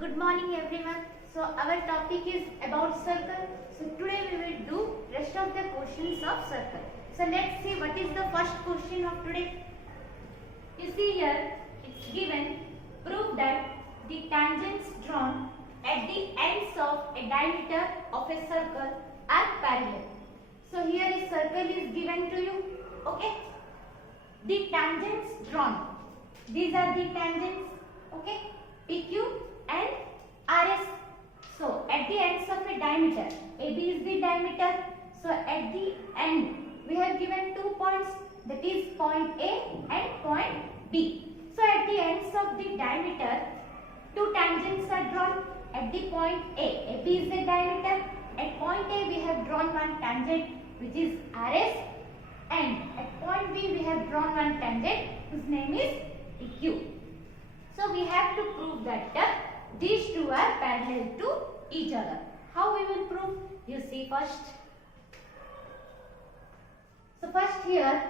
good morning everyone. So our topic is about circle. So today we will do rest of the questions of circle. So let's see what is the first question of today. You see here it's given, prove that the tangents drawn at the ends of a diameter of a circle are parallel. So here a circle is given to you. Okay. The tangents drawn. These are the tangents. Okay. PQ and RS. So at the ends of a diameter, AB is the diameter. So at the end we have given 2 points, that is point A and point B. So at the ends of the diameter, two tangents are drawn. At the point A, AB is the diameter. At point A we have drawn one tangent which is RS, and at point B we have drawn one tangent whose name is PQ. So we have to prove that these two are parallel to each other. How we will prove? You see first. So first here,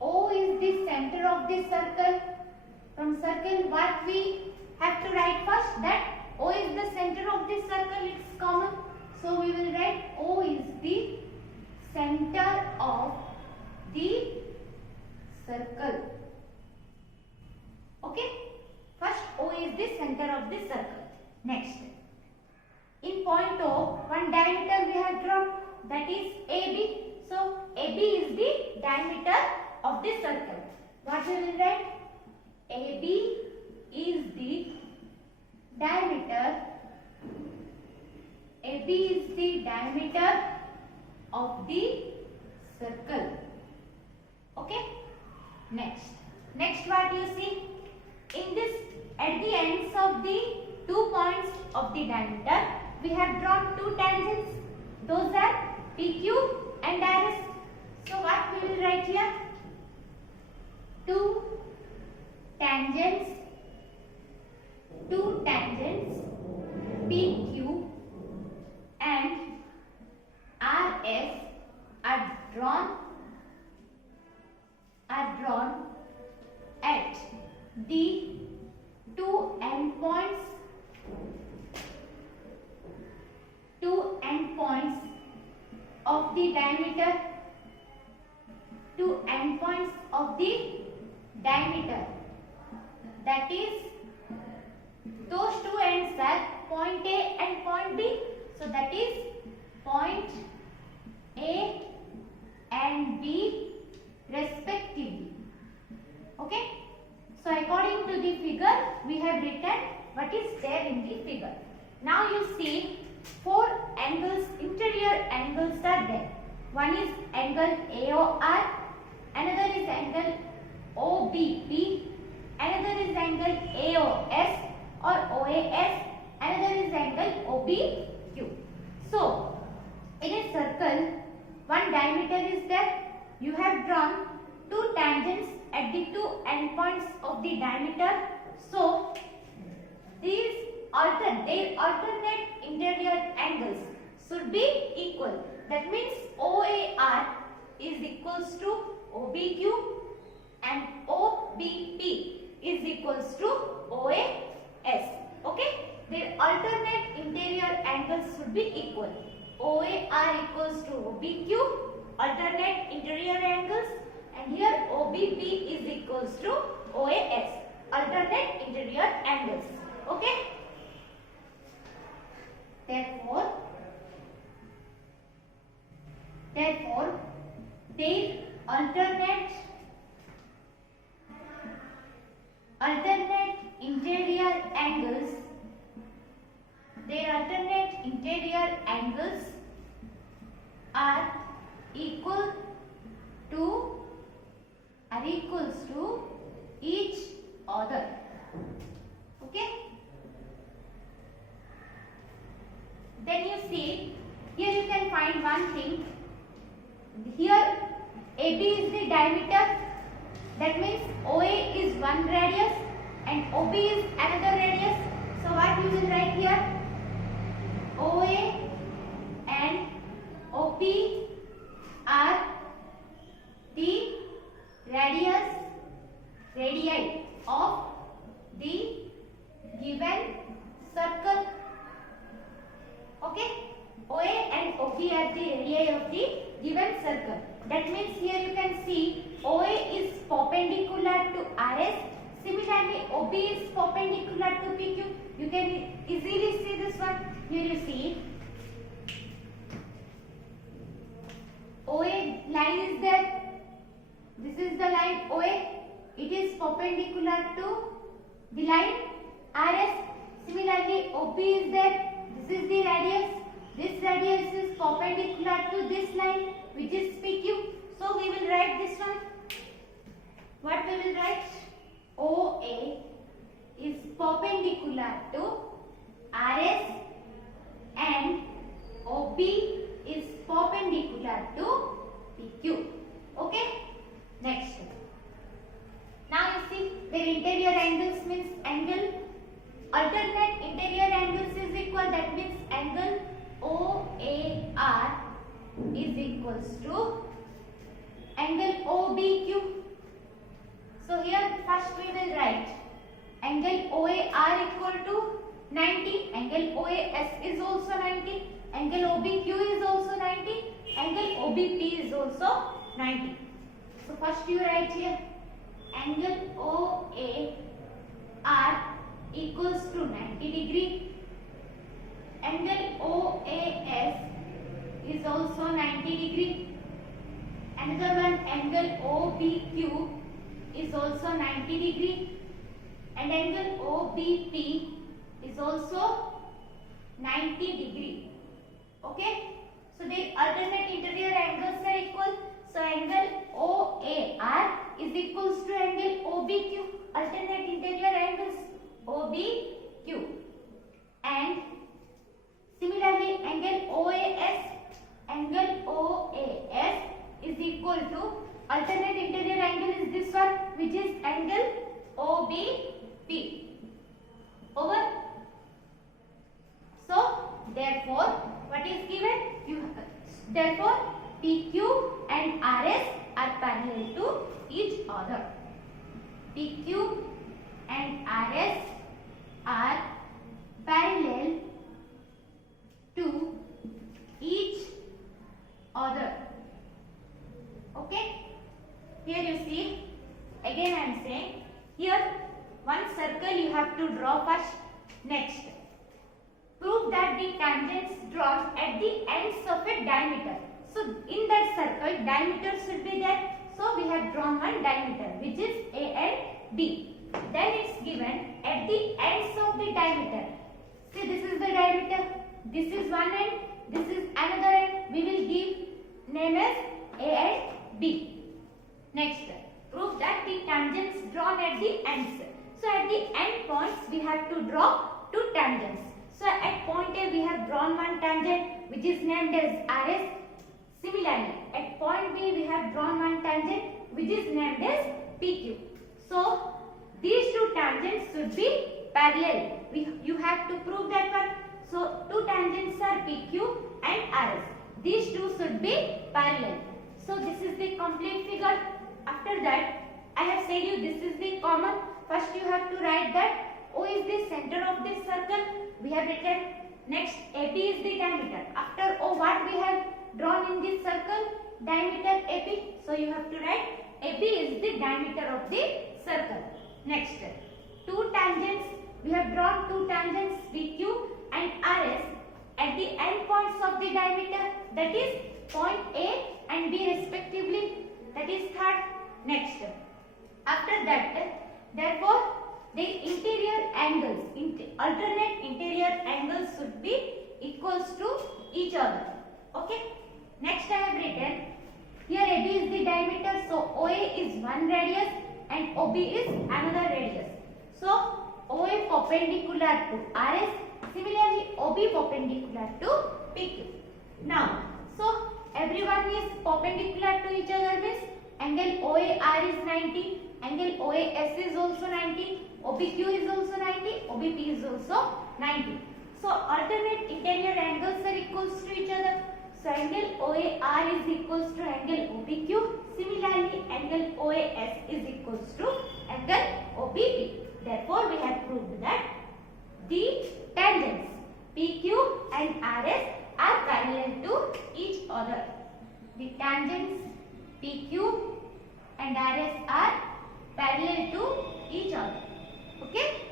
O is the center of this circle. From circle what we have to write first? That O is the center of this circle. It's common. So we will write O is the center of the circle. Okay. First O is the center of the circle. Next, in point O, one diameter we have drawn, that is AB. So AB is the diameter of the circle. What we will write? AB is the diameter. AB is the diameter of the circle. Okay. Next what you see? In this, at the ends of the 2 points of the diameter, we have drawn two tangents. Those are PQ and RS. So what we will write here? Two tangents PQ and RS are drawn at the two endpoints of the diameter. Two endpoints of the diameter. That is, those two ends are point A and point B. So that is point A and B respectively. Okay. So according to the figure, we have written what is there in the figure. Now you see four angles, interior angles are there. One is angle AOR, another is angle OBP, another is angle AOS or OAS, another is angle OBQ. So in a circle, one diameter is there. You have drawn two tangents at the two endpoints of the diameter. So these alternate interior angles should be equal. That means OAR is equals to OBQ and OBP is equals to OAS. Okay? Their alternate interior angles should be equal. OAR equals to OBQ, alternate interior angles, and here OBP is equals to OAS, alternate interior angles. Okay? Therefore, their alternate interior angles are equals to each other. Okay. Then you see, here you can find one thing. Here AB is the diameter. That means OA is one radius and OB is another radius. So what you will write here? OA and OP are the radii of the given radii of the given circle. That means here you can see OA is perpendicular to RS. Similarly, OB is perpendicular to PQ. You can easily see this one. Here you see OA line is there. This is the line OA. It is perpendicular to the line RS. Similarly, OP is there. This is the radius. This radius is perpendicular to this line, which is PQ. So we will write this one. What we will write? OA is perpendicular to RS and OB is perpendicular to PQ. Okay? Next. Now you see where interior angles means angle. Alternate interior angles is equal. That means angle OAR is equals to angle OBQ. So here first we will write angle OAR equal to 90. Angle OAS is also 90. Angle OBQ is also 90. Angle OBP is also 90. So first you write here angle OAR equals to 90 degree. Angle OAS is also 90 degree. Another one angle OBQ is also 90 degree. And angle OBP is also 90 degree. Okay? So the alternate interior angles are equal. So angle OAR is equals to angle OBQ. Alternate interior angles OBQ. And similarly angle OAS is equal to alternate interior angle is this one, which is angle OBP. Over. So therefore what is given? Therefore PQ and RS are parallel to each other. PQ and RS are parallel to each other. Okay? Here you see, again I am saying, here one circle you have to draw first. Next, prove that the tangents drawn at the ends of a diameter. So in that circle, diameter should be there. So we have drawn one diameter, which is A and B. Then it's given at the ends of the diameter. See, this is the diameter. This is one end. This is another end. We will give name as A and B. Next, prove that the tangents drawn at the ends. So at the end points, we have to draw two tangents. So at point A, we have drawn one tangent, which is named as RS. Similarly, at point B, we have drawn one tangent, which is named as PQ. So these two tangents should be parallel. You have to prove that one. So two tangents are PQ and RS. These two should be parallel. So this is the complete figure. After that, I have said you this is the common. First you have to write that O is the center of this circle. We have written. Next, AB is the diameter. After O, what we have drawn in this circle? Diameter AB. So you have to write AB is the diameter of the circle. Next, two tangents. We have drawn two tangents PQ and RS at the end points of the diameter, that is point A and B respectively. That is third. Next, after that, therefore the interior angles, alternate interior angles should be equals to each other. Okay. Next I have written here AB is the diameter, so OA is one radius and OB is another radius. So OA perpendicular to RS, similarly OB perpendicular to PQ. Now, so everyone is perpendicular to each other means angle OAR is 90, angle OAS is also 90, OBQ is also 90, OBP is also 90. So alternate interior angles are equals to each other. So angle OAR is equals to angle OBQ. Similarly, angle OAS is equals to angle OBP. Therefore, we have proved that the tangents PQ and RS are parallel to each other. tangents PQ and RS are parallel to each other. Okay.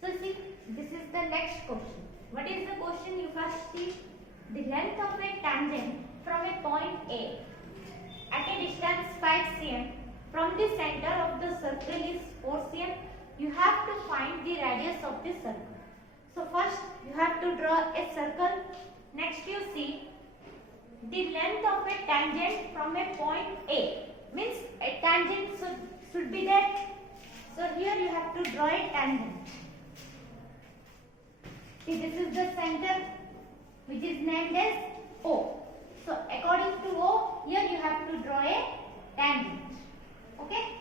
So see, this is the next question. What is the question? You first see the length of a tangent from a point A at a distance 5 cm from the center of the circle is 4 cm. You have to find the radius of the circle. So first you have to draw a circle. Next you see the length of a tangent from a point A. Means a tangent should be there. So here you have to draw a tangent. See, this is the center which is named as O. So according to O, here you have to draw a tangent. Okay.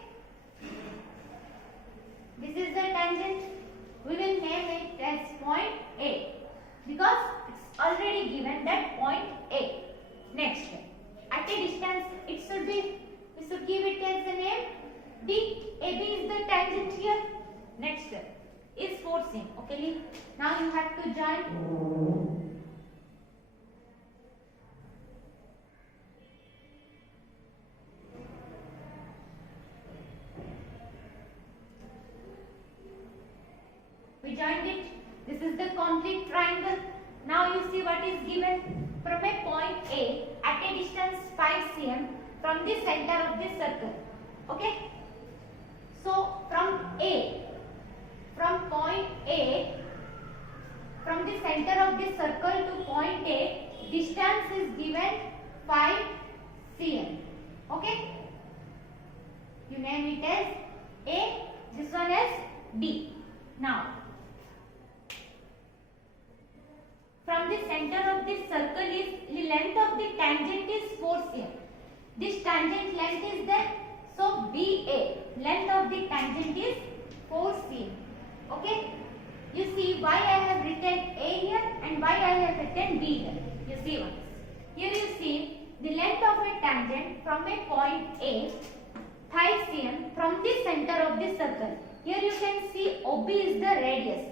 This is the tangent. We will name it as point A because it's already given that point A. Next, at a distance, we should give it as the name B. AB is the tangent here. Next is 4 cm. Okay, now you have to join. We joined it. This is the complete triangle. Now you see what is given from a point A at a distance 5 cm from the center of the circle. Okay. So from point A, from the center of the circle to point A, distance is given 5 cm. Okay. You name it as A. This one as B. Now, from the center of this circle is the length of the tangent is 4 cm. This tangent length is there. So BA, length of the tangent is 4 cm. Okay. You see why I have written A here and why I have written B here. You see once. Here you see the length of a tangent from a point A 5 cm from the center of the circle. Here you can see OB is the radius.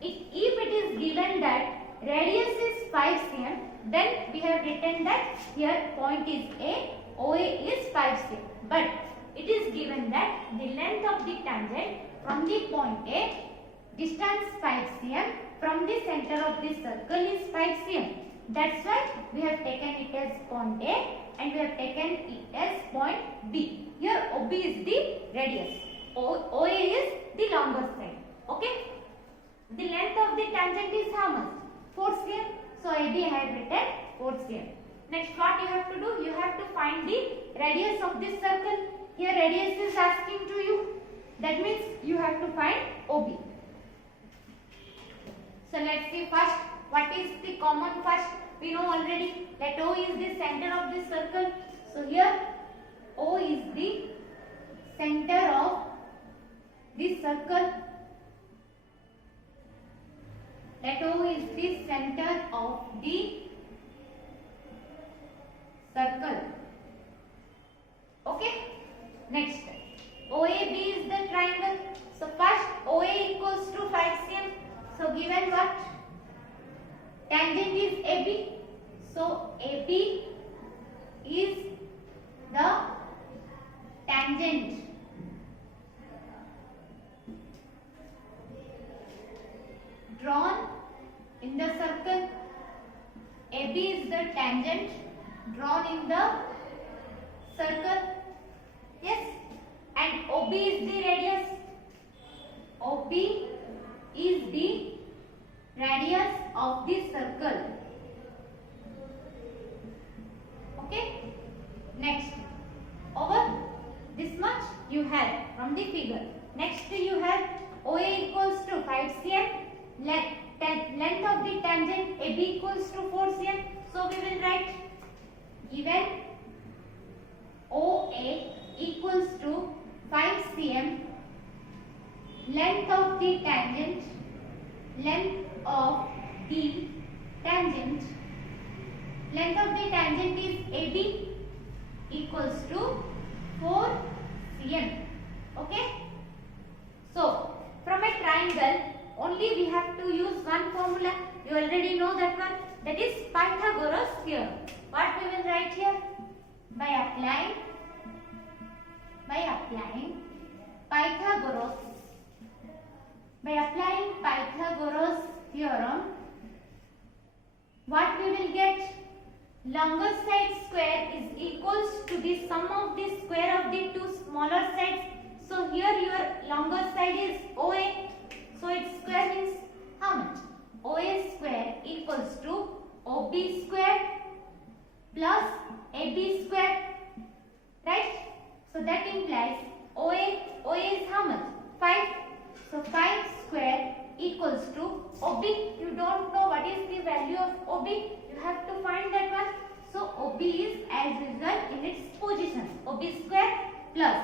If it is given that radius is 5 cm, then we have written that here point is A, OA is 5 cm. But it is given that the length of the tangent from the point A, distance 5 cm from the center of the circle is 5 cm. That's why we have taken it as point A and we have taken it as point B. Here OB is the radius. OA is the longer side. Okay. The length of the tangent is how much? 4 cm. So AB I have written 4 cm. Next what you have to do? You have to find the radius of this circle. Here radius is asking to you. That means you have to find OB. So let's see first what is the common first. We know already that O is the center of the circle. So here O is the center of this circle. That O is the center of the circle. Okay. Next, OAB is the triangle. So first OA equals to 5 cm. So given what? Tangent is AB. So AB is the tangent. Drawn in the circle. AB is the tangent drawn in the circle. Yes. And OB is the radius. OB is the radius of the circle. Okay. Next. Over this much you have from the figure. Next you have OA equals to 5 cm. Length of the tangent AB equals to 4 cm. So we will write given OA equals to 5 cm. Length of the tangent is AB equals to 4 cm. Okay. So from triangle, only we have to use one formula. You already know that one. That is Pythagoras theorem. What we will write here? By applying Pythagoras theorem, what we will get? Longest side square is equals to the sum of the square of the two smaller sides. So here your longest side is OA. So its square means how much? OA square equals to OB square plus AB square. Right? So that implies OA is how much? 5. So 5 square equals to OB. You don't know what is the value of OB. You have to find that one. So OB is as usual in its position. OB square plus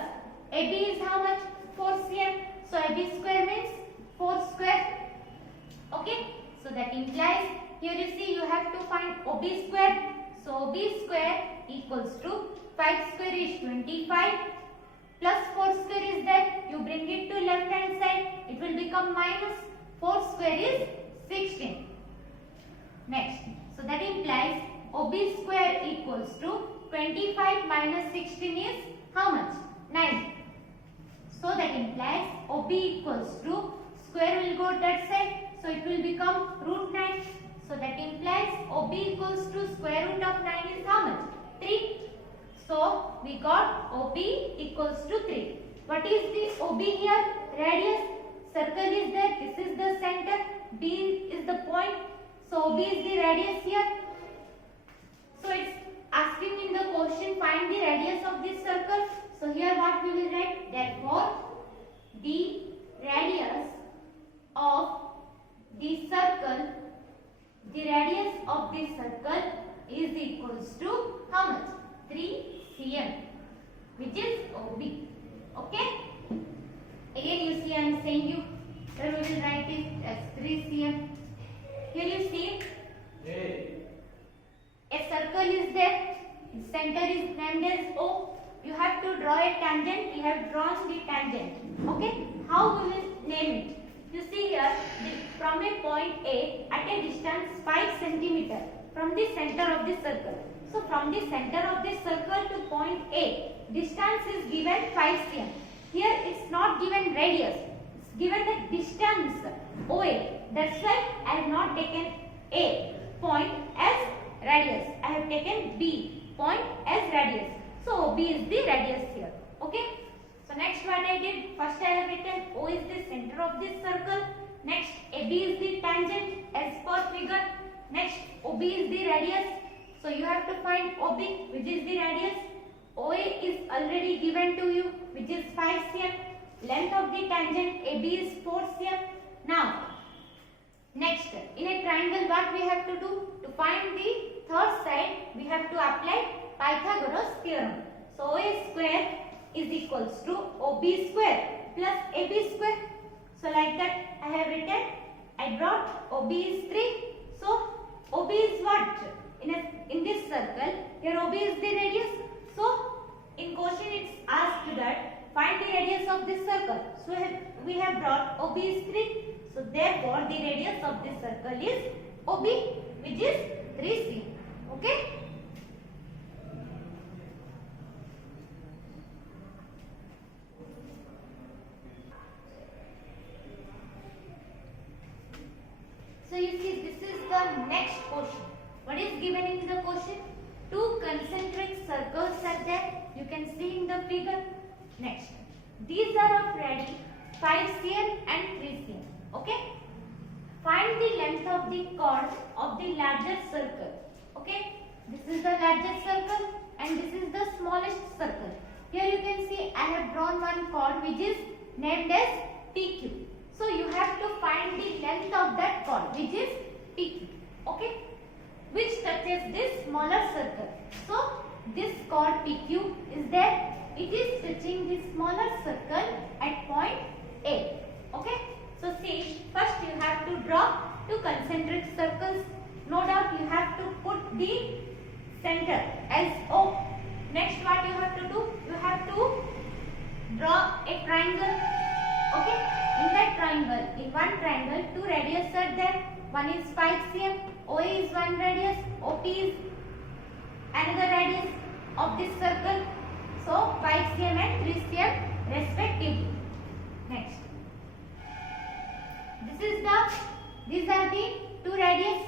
AB is how much? 4 cm. So AB square means 4 square. Okay. So that implies here you see you have to find OB square. So OB square equals to 5 square is 25 plus 4 square is that. You bring it to left hand side. It will become minus 4 square is 16. Next. So that implies OB square equals to 25 minus 16 is how much? 9. So that implies OB equals to square will go that side. So it will become root 9. So that implies OB equals to square root of 9 is how much? 3. So we got OB equals to 3. What is the OB here? Radius. Circle is there. This is the center. B is the point. So OB is the radius here. So it's asking in the question find the radius of this circle. So here what we will write? Therefore the radius of the circle is equals to how much? 3 cm, which is OB. Okay. Again you see I am saying you. Here we will write it as 3 cm. Here you see a circle is there. Its center is named as O. You have to draw a tangent. We have drawn the tangent. Okay. How we will name it? You see here from a point A at a distance 5 cm from the center of the circle. So from the center of this circle to point A, distance is given 5 cm. Here it's not given radius. It's given the distance OA. That's why I have not taken A point as radius. I have taken B point as radius. So OB is the radius here. Okay. So next what I did, first I have written O is the center of this circle. Next AB is the tangent as per figure. Next OB is the radius. So you have to find OB, which is the radius. OA is already given to you, which is 5 cm. Length of the tangent AB is 4 cm. Now next in a triangle what we have to do? To find the third side we have to apply Pythagoras theorem. So OA square is equals to OB square plus AB square. So like that I have written, I brought OB is 3. So OB is what? In this circle, here OB is the radius. So in question it's asked that find the radius of this circle. So we have brought OB is 3. So therefore the radius of this circle is OB, which is 3 cm. Okay. So you see this is the next question. What is given in the question? 2 concentric circles are there. You can see in the figure. Next. These are of radius 5 cm and 3 cm. Okay. Find the length of the chord of the largest circle. Okay. This is the largest circle and this is the smallest circle. Here you can see I have drawn one chord which is named as PQ. So you have to find the length of that chord which is PQ. Okay. Which touches this smaller circle. So this chord PQ is there. It is touching the smaller circle at point A. Okay. So see, first you have to draw 2 concentric circles. No doubt you have to put the center as O. Next what you have to do? You have to draw a triangle. Okay. In that triangle triangle. In one triangle, two radius are there. One is 5 cm. OA is one radius. OP is another radius of this circle. So 5 cm and 3 cm respectively. Next, these are the two radius.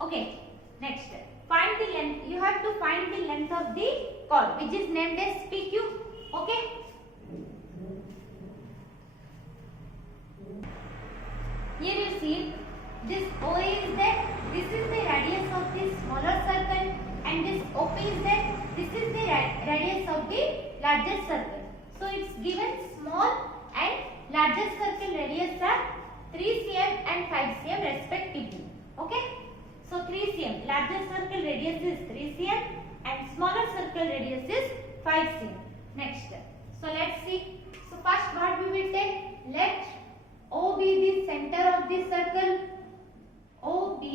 Okay. Next, find the length. You have to find the length of the chord, which is named as PQ. Okay. Here you see this OA is there. This is the radius of the smaller circle, and this OP is there. This is the radius of the larger circle. So it's given small and larger circle radius are 3 cm and 5 cm respectively. Okay. So 3 cm, larger circle radius is 3 cm and smaller circle radius is 5 cm. Next, so let's see. So first what we will take, let O be the center of the circle. O be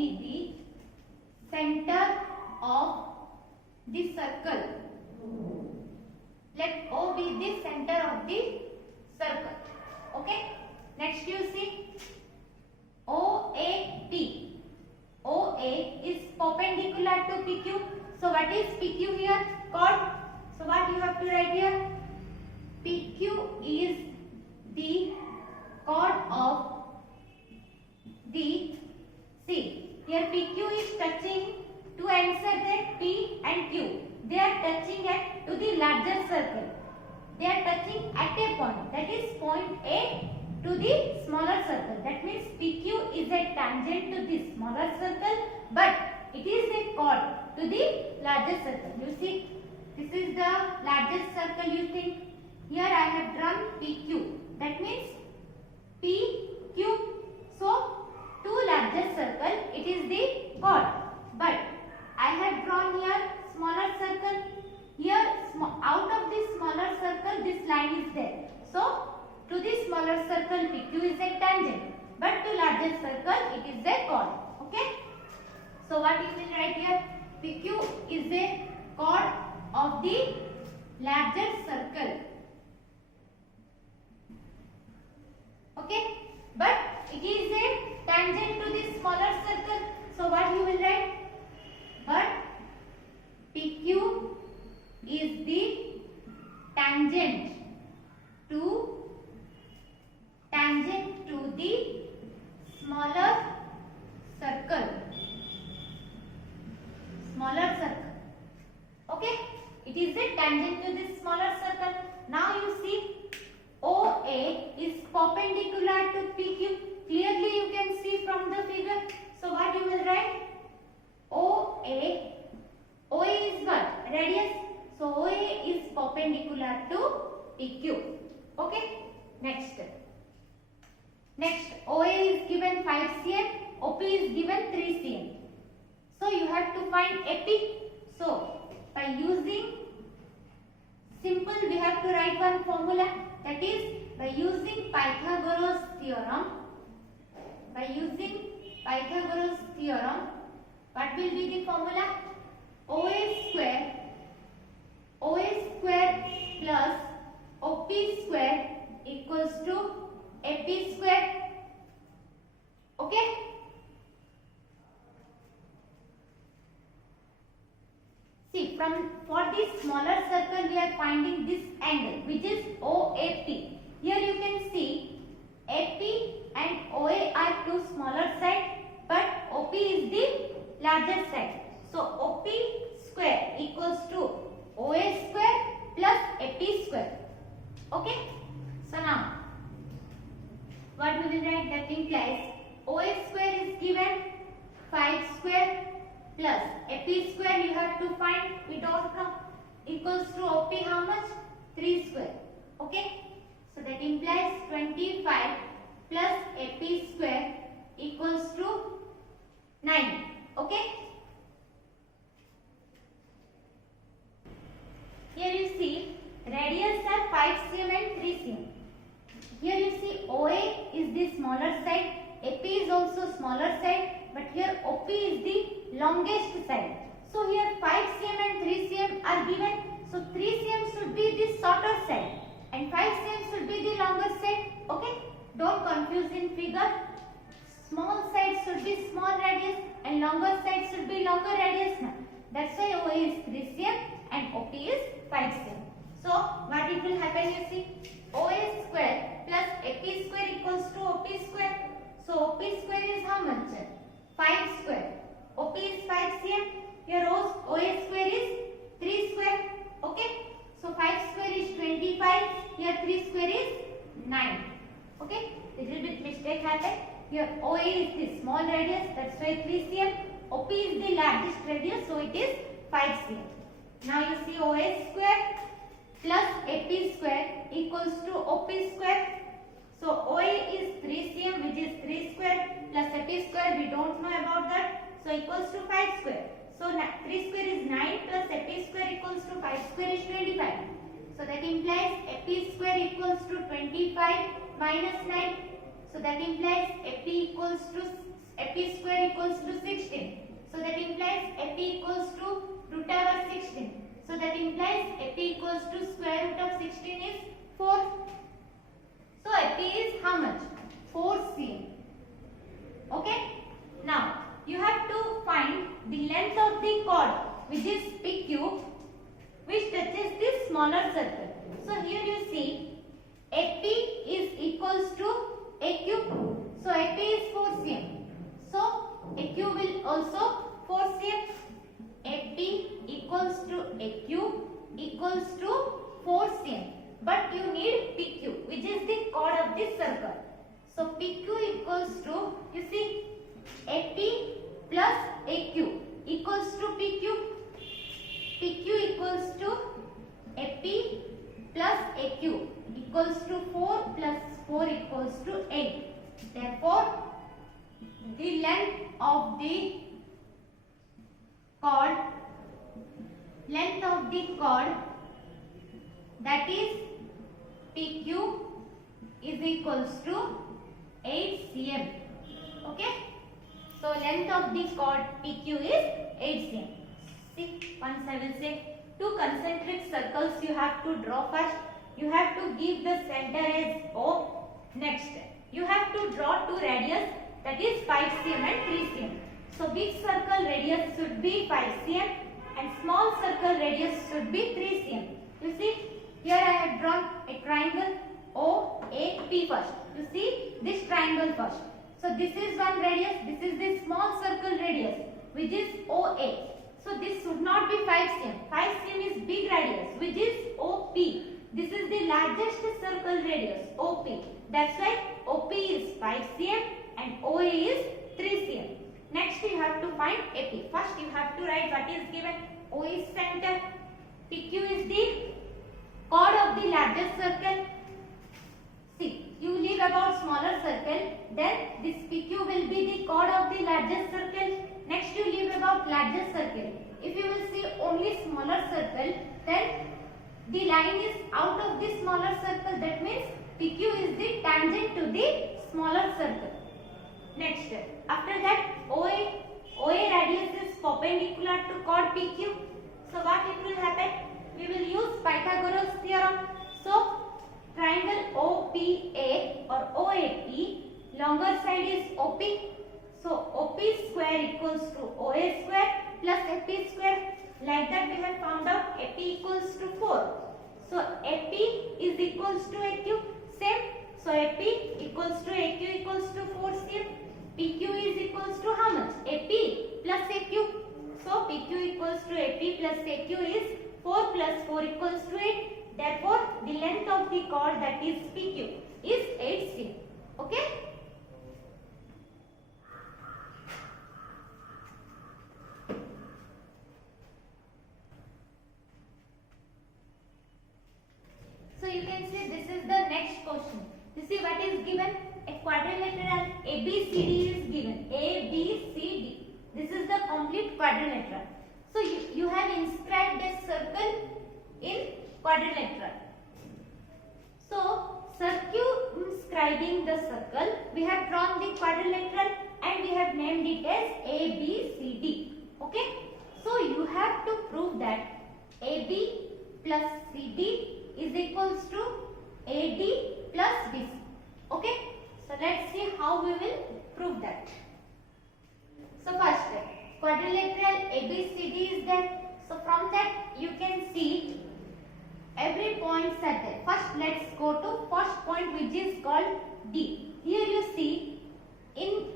the center of the circle. Let O be the center of the circle. Okay. Next you see OAP. OA is perpendicular to PQ. So what is PQ here? Chord. So what you have to write here? PQ is the chord of the C. Here PQ is touching two ends are there, P and Q. They are touching to the larger circle. They are touching at a point, that is point A to the smaller circle. That means PQ is a tangent to the smaller circle, but it is a chord to the larger circle. You see, this is the largest circle you think. Here I have drawn PQ. That means PQ. So, to larger circle, it is the chord. But I have drawn here smaller circle. Here, out of this smaller circle, this line is there. So, to the smaller circle, PQ is a tangent, but to larger circle, it is a chord. Okay. So what you will write here? PQ is a chord of the larger circle. Okay. But it is a tangent to the smaller circle. So what you will write? But PQ is the tangent to the smaller circle. Okay. It is a tangent to this smaller circle. Now you see OA is perpendicular to PQ. Clearly you can see from the figure. So what you will write? OA is what? Radius. So OA is perpendicular to PQ. Okay. Next, OA is given 5 cm, OP is given 3 cm. So you have to find AP. So by using simple, we have to write one formula. That is by using Pythagoras theorem. What will be the formula? OA square plus OP square equals to AP square. Okay. See, for this smaller circle we are finding this angle, which is OAP. Here you can see AP and OA are two smaller sides, but OP is the larger side. So OP square equals to OA square plus AP square. Okay. So now what we will write? That implies OA square is given 5 square plus AP square you have to find, we don't know, equals to OP how much? 3 square. Okay. So that implies 25 plus AP square equals to 9. Okay. Here you see radius are 5 cm and 3 cm. Here you see OA is the smaller side, AP is also smaller side, but here OP is the longest side. So here 5 cm and 3 cm are given. So 3 cm should be the shorter side and 5 cm should be the longer side. Okay. Don't confuse in figure. Small side should be small radius and longer side should be longer radius. That's why OA is 3 cm and OP is 5 cm. So what it will happen, you see, OA square plus AP square equals to OP square. So OP square is how much? 5 square. OP is 5 cm. Here OA square is 3 square. Okay. So 5 square is 25. Here 3 square is 9. Okay. Little bit mistake happened. Here OA is the small radius. That's why 3 cm. OP is the largest radius. So it is 5 cm. Now you see OA square plus AP square equals to OP square. So OA is 3 cm, which is 3 square, plus AP square, we don't know about that. So equals to 5 square. So 3 square is 9 plus AP square equals to 5 square is 25. So that implies AP square equals to 25 minus 9. So that implies AP square equals to 16. So that implies AP equals to root over 16. So that implies AP equals to square root of 16 is 4. So AP is how much? 4 cm. Okay. Now you have to find the length of the chord, which is PQ, which touches the smaller circle. So here you see AP is equals to AQ. So AP is 4 cm. So AQ will also 4 cm. AP equals to AQ equals to 4 cm. But you need PQ, which is the chord of this circle. So PQ equals to, you see, AP plus AQ equals to PQ. PQ equals to AP plus AQ equals to 4 plus 4 equals to 8. Therefore, the length of the chord, that is PQ is equals to 8 cm. Okay. So length of the chord PQ is 8 cm. See, once I will say 2 concentric circles you have to draw first. You have to give the center as O. Next, you have to draw 2 radius, that is 5 cm and 3 cm. So big circle radius should be 5 cm and small circle radius should be 3 cm. You see, here I have drawn a triangle OAP first. You see this triangle first. So this is one radius, this is the small circle radius, which is OA. So this should not be 5 cm. 5 cm is big radius, which is OP. This is the largest circle radius, OP. That's why OP is 5 cm and OA is 3 cm. Next you have to find AP. First you have to write what is given. O is center. PQ is the chord of the largest circle. See, you leave about smaller circle, then this PQ will be the chord of the largest circle. Next you leave about largest circle. If you will see only smaller circle, then the line is out of the smaller circle. That means PQ is the tangent to the smaller circle. Next, after that OA radius is perpendicular to chord PQ. So what it will happen? We will use Pythagoras theorem. So triangle OPA or OAP, longer side is OP. So OP square equals to OA square plus AP square. Like that we have found out AP equals to 4. So AP is equals to AQ. Same. So AP equals to AQ equals to 4 cm. PQ is equals to how much? AP plus AQ. So PQ equals to AP plus AQ is 4 plus 4 equals to 8. Therefore, the length of the chord, that is PQ, is 8 cm. Okay? So you can see this is the next question. You see what is given? A quadrilateral ABCD is given. ABCD. This is the complete quadrilateral. So you have inscribed a circle in quadrilateral. So circumscribing the circle, we have drawn the quadrilateral and we have named it as ABCD. Okay? So you have to prove that AB plus CD is equals to AD plus BC. Okay? So let's see how we will prove that. So first, quadrilateral ABCD is there. So from that you can see every points are there. First let's go to first point, which is called D. Here you see in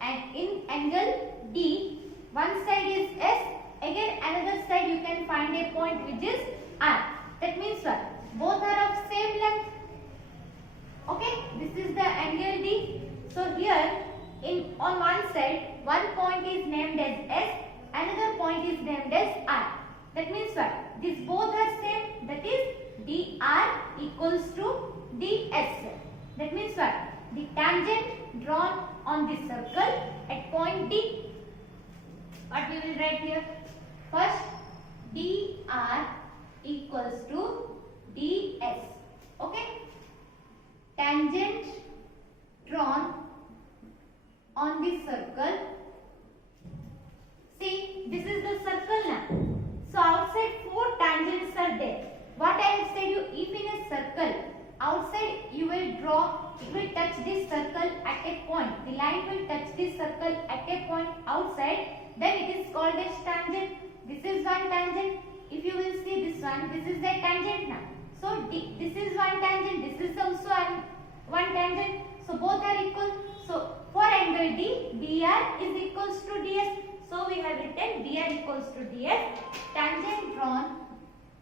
angle D, one side is S, again another side you can find a point which is R. That means what? Both are of same length. Okay, this is the angle D. So here on one side, one point is named as S, another point is named as R. That means what? These both are same. That is dr equals to ds. That means what? The tangent drawn on the circle at point D. What we will write here? First, dr equals to ds. Okay? Tangent drawn on the circle. See, this is the circle now. So outside four tangents are there. What I have said you, if in a circle, outside you will draw, it will touch this circle at a point. The line will touch this circle at a point outside. Then it is called as tangent. This is one tangent. If you will see this one, this is the tangent now. So this is one tangent. This is also one tangent. So both are equal. So for angle D, dr is equals to ds. So we have written dr equals to ds. Tangent drawn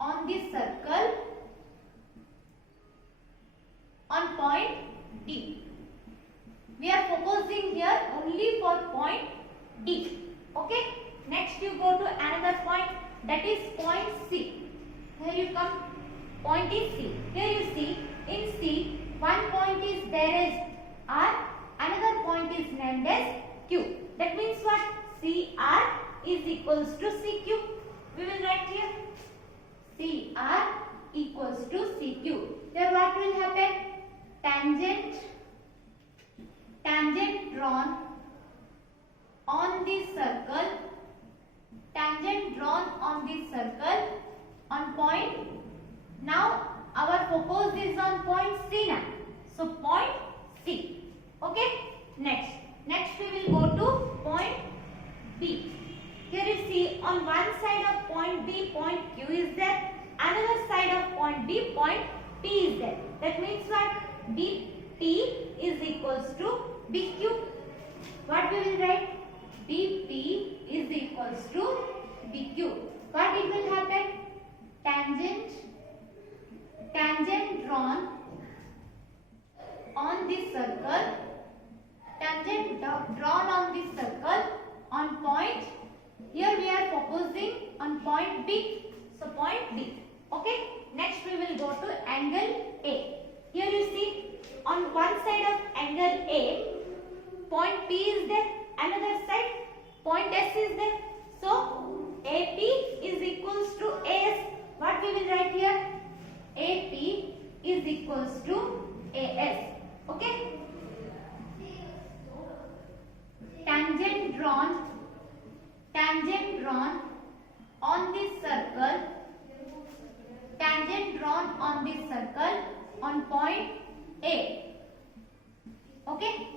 on the circle on point D. We are focusing here only for point D. Okay. Next you go to another point, that is point C. Here you come. Point is C. Here you see in C, one point is there as R, another point is named as Q. That means what? CR is equals to CQ. We will write here CR equals to CQ. Here what will happen? Tangent drawn on the circle. Tangent drawn on the circle on point. Now our focus is on point C now. So point C. Okay. Next we will go to point B. Here you see on one side of point B, point Q is there. Another side of point B, point P is there. That means what? BP is equals to BQ. What we will write? BP is equals to BQ. What it will happen? Tangent drawn on this circle. Tangent drawn on this circle on point. Here we are focusing on point B. So point B. Okay. Next we will go to angle A. Here you see on one side of angle A, point P is there. Another side, point S is there. So AP is equals to AS. What we will write here? AP is equals to AS. Okay. Tangent drawn on this circle. Tangent drawn on this circle on point A. Okay.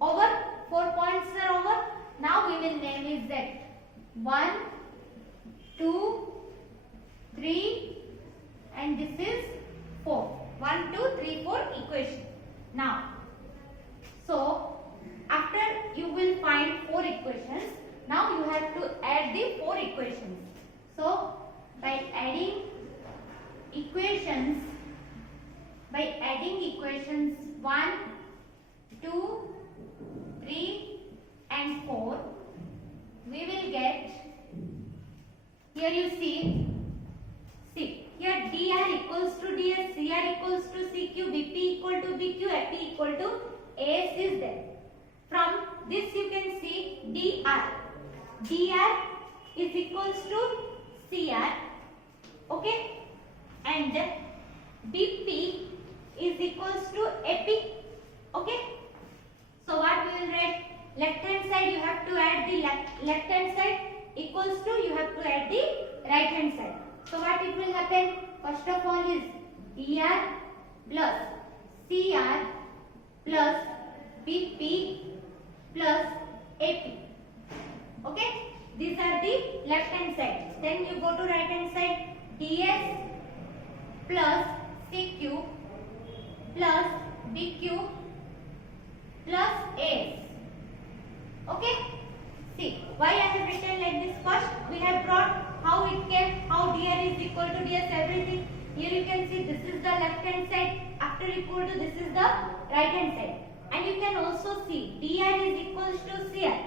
Over. 4 points are over. Now we will name it Z. 1, 2, 3 and this is 4. 1, 2, 3, 4 equation. Now, so after you will find 4 equations. Now you have to add the 4 equations. So by adding equations 1, 2, 3 and 4, we will get, here you see here dr equals to ds, cr equals to cq, bp equal to bq, ap equal to as is there. From this you can see dr is equals to cr, okay, and bp is equals to ap, okay. So what we will write? Left hand side you have to add the left hand side, equals to you have to add the right hand side. So what it will happen? First of all is dr plus cr plus BP plus AP. Okay, these are the left hand side. Then you go to right hand side. DS plus CQ plus BQ plus AS. Okay. See, why I have written like this? First, we have brought how it came, how dr is equal to ds, everything. Here you can see this is the left hand side. After equal to, this is the right hand side. And you can also see dr is equals to cr.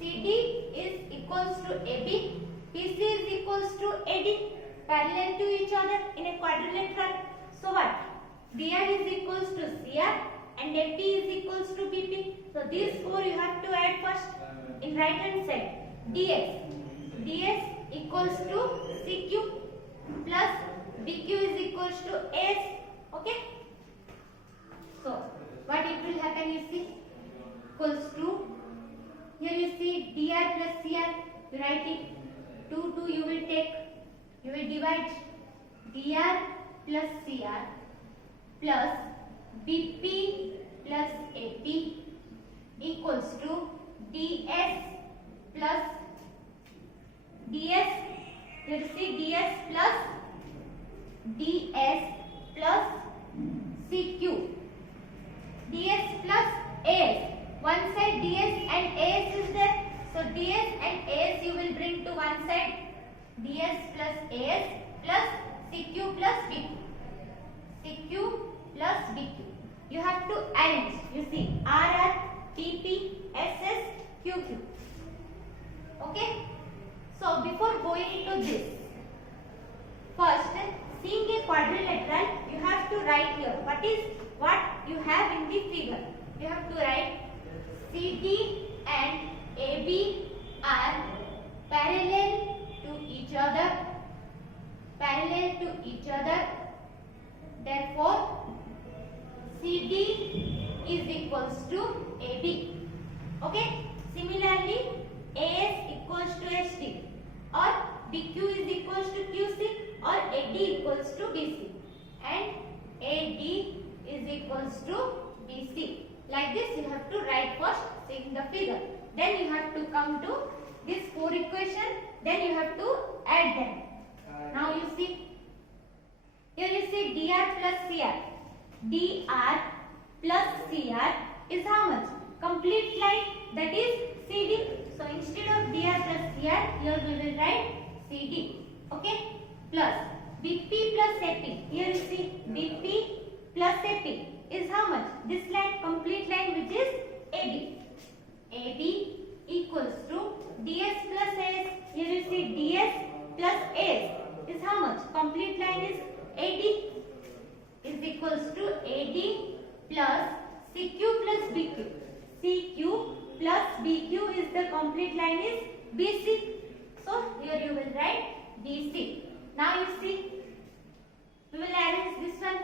CD is equals to AB. PC is equals to AD. Parallel to each other in a quadrilateral. So what? dr is equals to cr and AP is equals to BP. So these four you have to add first. In right hand side, ds equals to CQ plus BQ is equals to AS. Okay. So what it will happen, you see, equals to, here you see dr plus cr, you write it, 2 you will take, you will divide dr plus cr plus BP plus AP equals to ds plus ds, you see ds plus CQ, ds plus AS. One side ds and AS is there, so ds and AS you will bring to one side. ds plus AS plus CQ plus BQ. CQ plus BQ. You have to arrange. You see RR, PP, SS, QQ. Okay. So before going into this, first, seeing a quadrilateral, you have to write here what you have in the figure. You have to write CD and AB are parallel to each other. Therefore, CD is equals to AB. Okay. Similarly, AS equals to HD, or BQ is equals to QC, or AD equals to BC, and AD is equals to BC. Like this you have to write first, seeing the figure. Then you have to come to this 4 equation. Then you have to add them. Now you see, here you see dr plus cr. dr plus cr is how much? Complete line, that is CD. So instead of dr plus cr, here we will write CD. Okay. Plus BP plus AP. Here you see BP plus AP is how much? This line, complete line, which is AB. AB equals to ds plus AS. Here you see ds plus AS is how much? Complete line is AD, is equals to AD plus CQ plus BQ. CQ plus BQ is the complete line is BC. So here you will write BC. Now you see, we will arrange this one.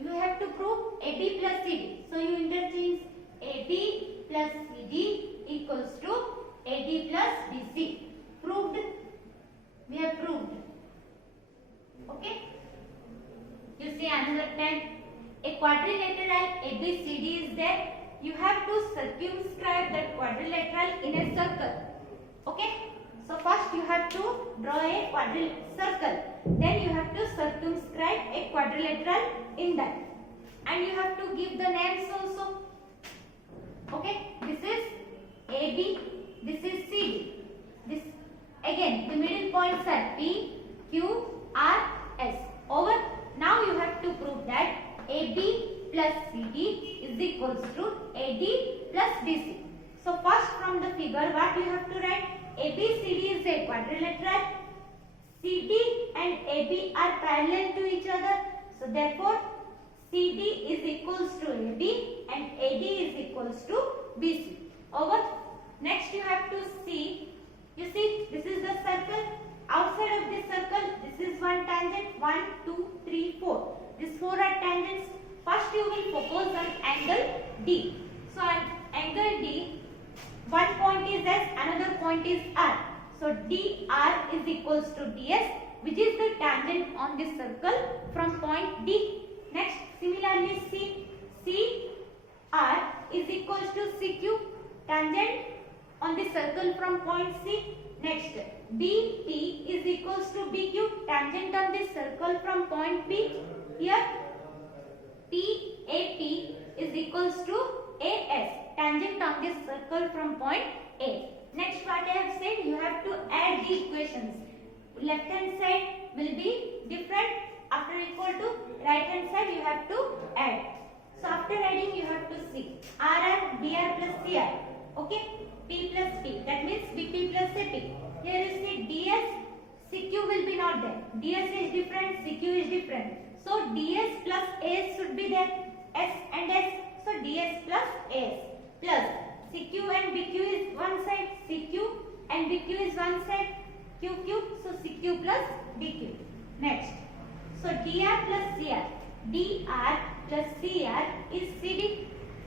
You have to prove AB plus CD. So you interchange AB plus CD equals to AD plus BC. Proved? We have proved. Okay. You see another time, a quadrilateral ABCD is there. You have to circumscribe that quadrilateral in a circle. Okay. So first you have to draw a circle. Then you have to circumscribe a quadrilateral in that. And you have to give the names also. Okay. This is AB. This is CD. This again the middle points are P, Q, R, S. Over. Now you have to prove that AB plus CD is equals to AD plus BC. So first from the figure, what you have to write? ABCD is a quadrilateral. CD and AB are parallel to each other. So therefore, CD is equals to AB and AD is equals to BC. Over. Next you have to see. You see, this is the circle. Outside of this circle, this is one tangent. 1, 2, 3, 4. These 4 are tangents. First you will propose an angle D. So angle D, one point is S, another point is R. So dr is equals to ds, which is the tangent on this circle from point D. Next, similarly C R is equals to CQ, tangent on the circle from point C. Next, BP is equals to BQ, tangent on the circle from point B. Here, PAP is equals to AS, tangent on this circle from point A. Next, what I have said, you have to add the equations. Left hand side will be different. After equal to right hand side, you have to add. So after adding, you have to see RR, BR plus CR. Okay, P plus P. That means BP plus AP. Here you see DS, CQ will be not there. DS is different, CQ is different. So DS plus AS should be there. S and S. So DS plus AS plus CQ and BQ is one side. CQ and BQ is one side. QQ. So CQ plus BQ. Next. So DR plus CR. DR plus CR is CD.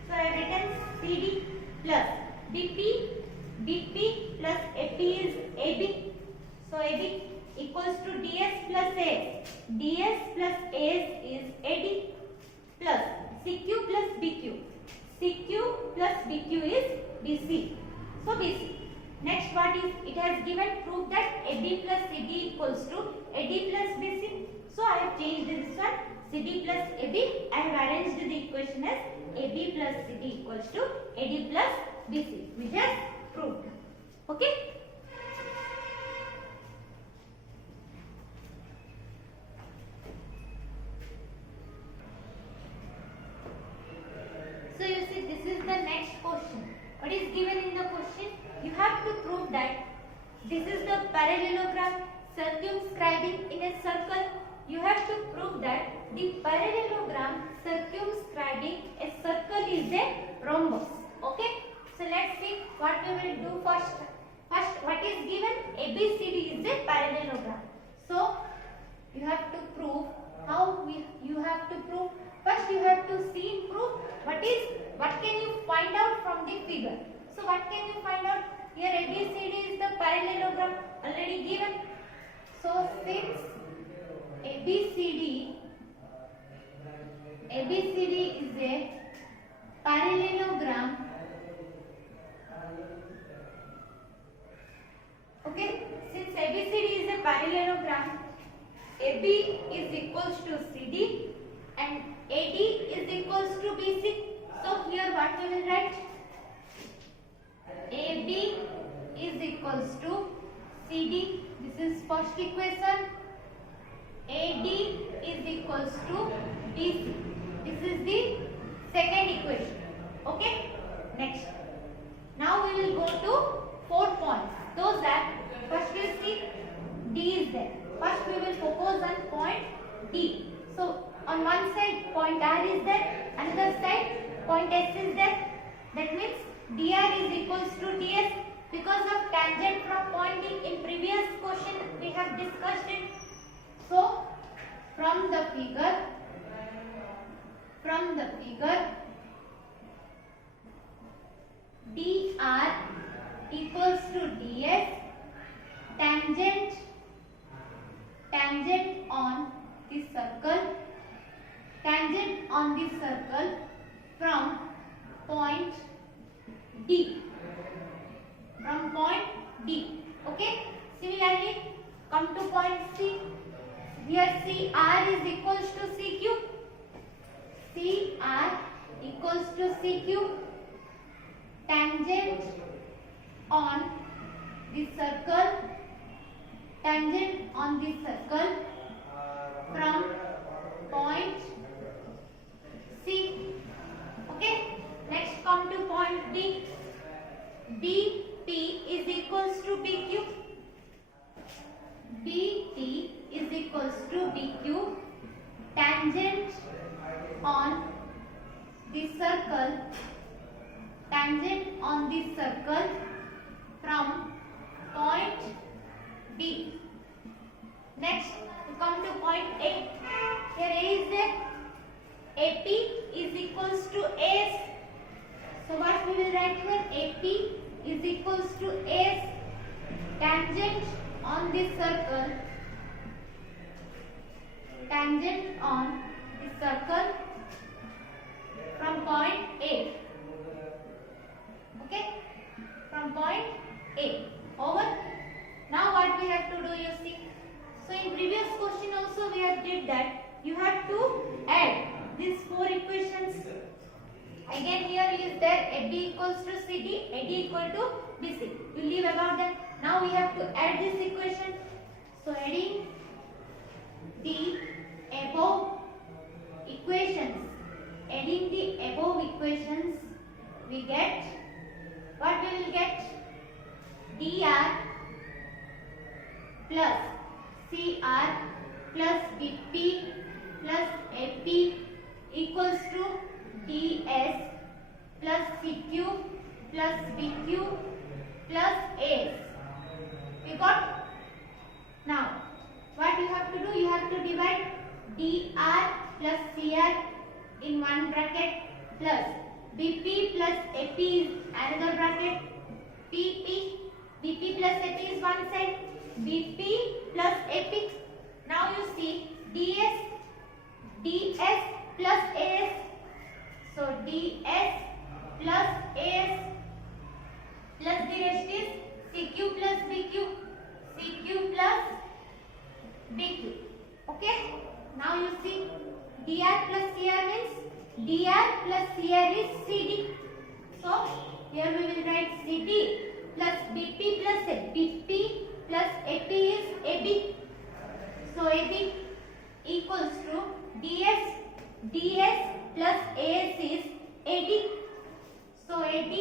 So I have written CD plus BP. BP plus AP is AB. So AB equals to DS plus AS. DS plus AS is AD plus CQ plus BQ. CQ plus BQ is BC. So BC. Next, what is it has given proof that AB plus CD equals to AD plus BC. So I have changed this one, CD plus AB. I have arranged the equation as AB plus CD equals to AD plus BC, which is proved. Okay. So you see, this is the next question. What is given in the question? You have to prove that this is the parallelogram circumscribing in a circle. You have to prove that the parallelogram circumscribing a circle is a rhombus. Okay. So let's see what we will do first. First, what is given? ABCD is a parallelogram. So you have to prove how you have to prove. First, you have to see in proof what can you find out from the figure. So what can you find out? Here ABCD is the parallelogram already given. So since ABCD is a parallelogram. Okay, since ABCD is a parallelogram, AB is equals to CD and AD is equals to BC. So here what we will write? AB is equals to CD. This is first equation. AD is equals to BC. This is the second equation. Okay. Next. Now we will go to 4 points. Those are, first we see D is there. First we will focus on point D. So on one side point R is there, another side point S is there. That means dr is equals to ds. Because of tangent from point D, in previous question we have discussed it. So from the figure dr equals to ds, tangent on the circle from point D. Okay. Similarly, come to point C. Here CR is equals to CQ. CR equals to CQ. Tangent on the circle from point C. Okay. Next come to point B. BP is equals to BQ. BP is equals to BQ. Tangent on the circle from point B. Next we come to point A. Here A is there. AP is equals to AS. So what we will write here? AP is equals to AS. Tangent on the circle from point A. point A. Over. Now what we have to do, you see. So in previous question also we have did that. You have to add these four equations. Again here is there AB equals to CD, AD equal to BC. You leave about that. Now we have to add this equation. So adding the above equations, we get, what we will get? DR plus CR plus BP plus AP equals to DS plus CQ plus BQ plus AS. We got? Now what you have to do? You have to divide DR plus CR in one bracket plus BP plus AP is another bracket. BP plus AP is one side. BP plus AP. Now you see DS plus AS. So DS plus AS plus the rest is CQ plus BQ. CQ plus BQ. Okay. Now you see DR plus CR means DR plus CR is CD. So here we will write CD plus BP plus A. BP plus AP is AB. So AB equals to DS plus AS is AD. So AD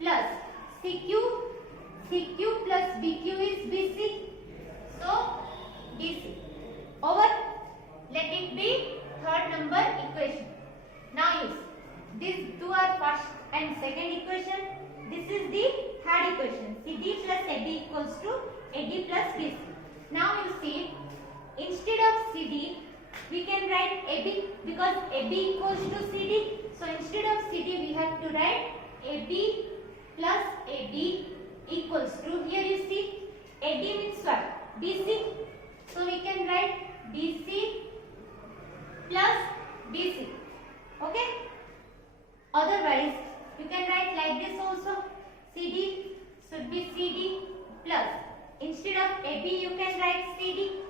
plus CQ plus BQ is BC. So BC. Over. Let it be third number equation. Now use these two are first and second equation. This is the third equation. CD plus AD equals to AD plus BC. Now you see, instead of CD we can write AB because AB equals to CD. So instead of CD we have to write AB plus AD equals to, here you see AD means what? BC. So we can write BC plus BC. Okay. Otherwise you can write like this also. CD should be CD plus, instead of AB you can write CD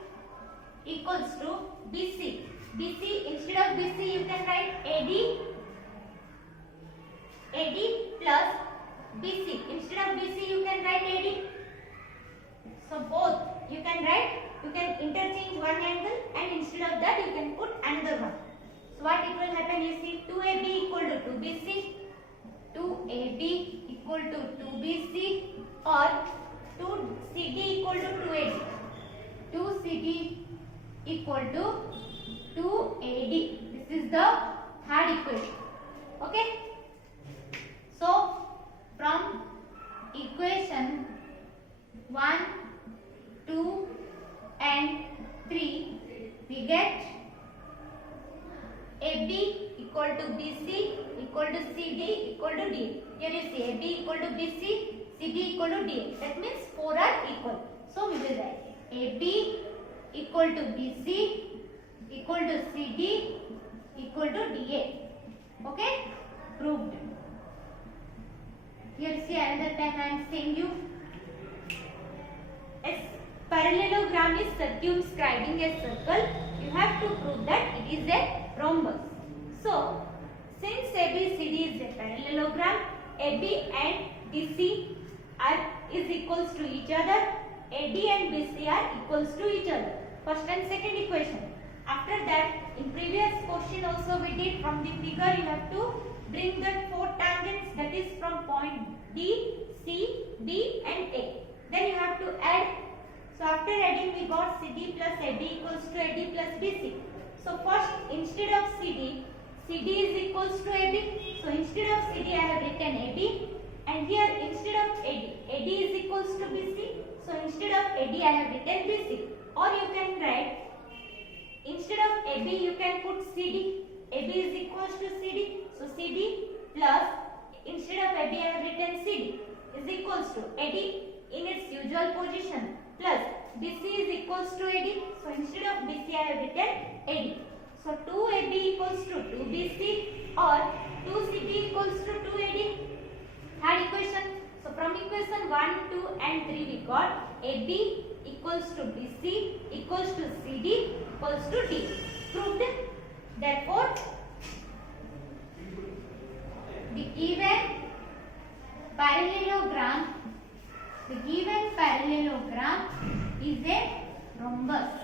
equals to BC. BC, instead of BC you can write AD plus BC. Instead of BC you can write AD. So both you can write, you can interchange one angle and instead of that you can put another one. So what it will happen, you see 2AB equal to 2BC, 2AB equal to 2BC or 2CD equal to 2AD. 2CD equal to 2AD. This is the third equation. Okay. So from equation 1, 2 and 3 we get AB equal to BC equal to CD equal to DA. Here you see AB equal to BC, CD equal to DA. That means 4 are equal. So we will write AB equal to BC equal to CD equal to DA. Okay? Proved. Here see another time I am saying you. A parallelogram is circumscribing a circle. You have to prove that it is a rhombus. So, since ABCD is a parallelogram, AB and BC is equals to each other. AD and BC are equals to each other. First and second equation. After that, in previous question also we did, from the figure you have to bring the four tangents, that is from point D, C, B and A. Then you have to add. So after adding we got CD plus AB equals to AD plus BC. So first, instead of CD is equals to AB. So instead of CD I have written AB, and here instead of AD is equals to BC. So instead of AD I have written BC. Or you can write, instead of AB you can put CD. AB is equals to CD. So CD plus, instead of AB I have written CD is equals to AD in its usual position plus BC is equals to AD. So instead of BC I have written AD. So 2AB equals to 2BC or 2CD equals to 2AD. Third equation. So from equation 1, 2 and 3 we got AB equals to BC equals to CD equals to D. Proved. Therefore, the given parallelogram is a rhombus.